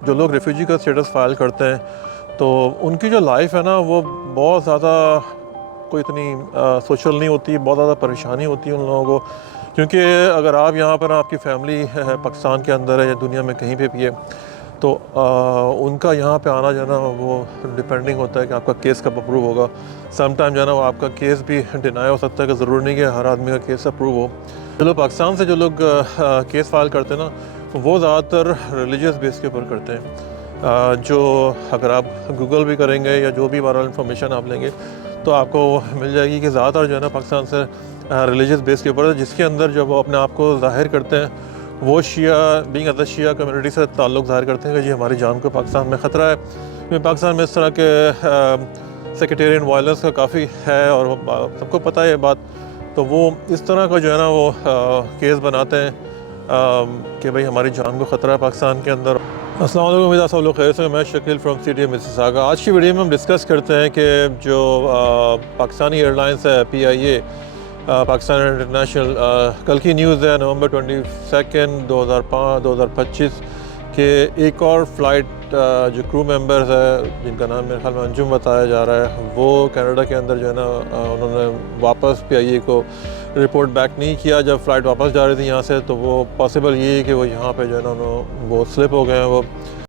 जो लोग रेफ्यूजी का स्टेटस फ़ाइल करते हैं तो उनकी जो लाइफ है ना वो बहुत ज़्यादा कोई इतनी सोशल नहीं होती, बहुत ज़्यादा परेशानी होती है उन लोगों को। क्योंकि अगर आप यहाँ पर आपकी फैमिली है पाकिस्तान के अंदर है या दुनिया में कहीं पे भी है तो उनका यहाँ पे आना जो है ना वो डिपेंडिंग होता है कि आपका केस कब अप्रूव होगा। सम टाइम जो है ना वो आपका केस भी डिनाई हो सकता है, कि ज़रूरी नहीं कि हर आदमी का केस अप्रूव हो। जो लोग पाकिस्तान से जो लोग केस फाइल करते हैं ना वो ज़्यादातर रिलीजियस बेस के ऊपर करते हैं। जो अगर आप गूगल भी करेंगे या जो भी वायरल इन्फॉर्मेशन आप लेंगे तो आपको मिल जाएगी कि ज़्यादातर जो है ना पाकिस्तान से रिलीजियस बेस के ऊपर, जिसके अंदर जब वो अपने आप को ज़ाहिर करते हैं वो शिया बीइंग अदर शिया कम्युनिटी से ताल्लुक़ ज़ाहिर करते हैं कि जी हमारी जान को पाकिस्तान में ख़तरा है। क्योंकि पाकिस्तान में इस तरह के सेक्टेरियन वायलेंस का काफ़ी है और सबको पता है ये बात। तो वो इस तरह का जो है ना वो केस बनाते हैं कि भाई हमारी जान को ख़तरा है पाकिस्तान के अंदर। अस्सलाम वालेकुम, उम्मीद है सब लोग खैर से। मैं शकील फ्रॉम सिटी मिसिसागा। आज की वीडियो में हम डिस्कस करते हैं कि जो पाकिस्तानी एयरलाइंस है PIA पाकिस्तान इंटरनेशनल, कल की न्यूज़ है नवंबर 22 2025 के एक और फ़्लाइट जो क्रू मेंबर्स है जिनका नाम मेरे ख्याल में अंजुम बताया जा रहा है वो कनाडा के अंदर जो है ना उन्होंने वापस PIA को रिपोर्ट बैक नहीं किया। जब फ़्लाइट वापस जा रही थी यहाँ से तो वो पॉसिबल ये है कि वो यहाँ पे जो है ना वो स्लिप हो गए हैं। वो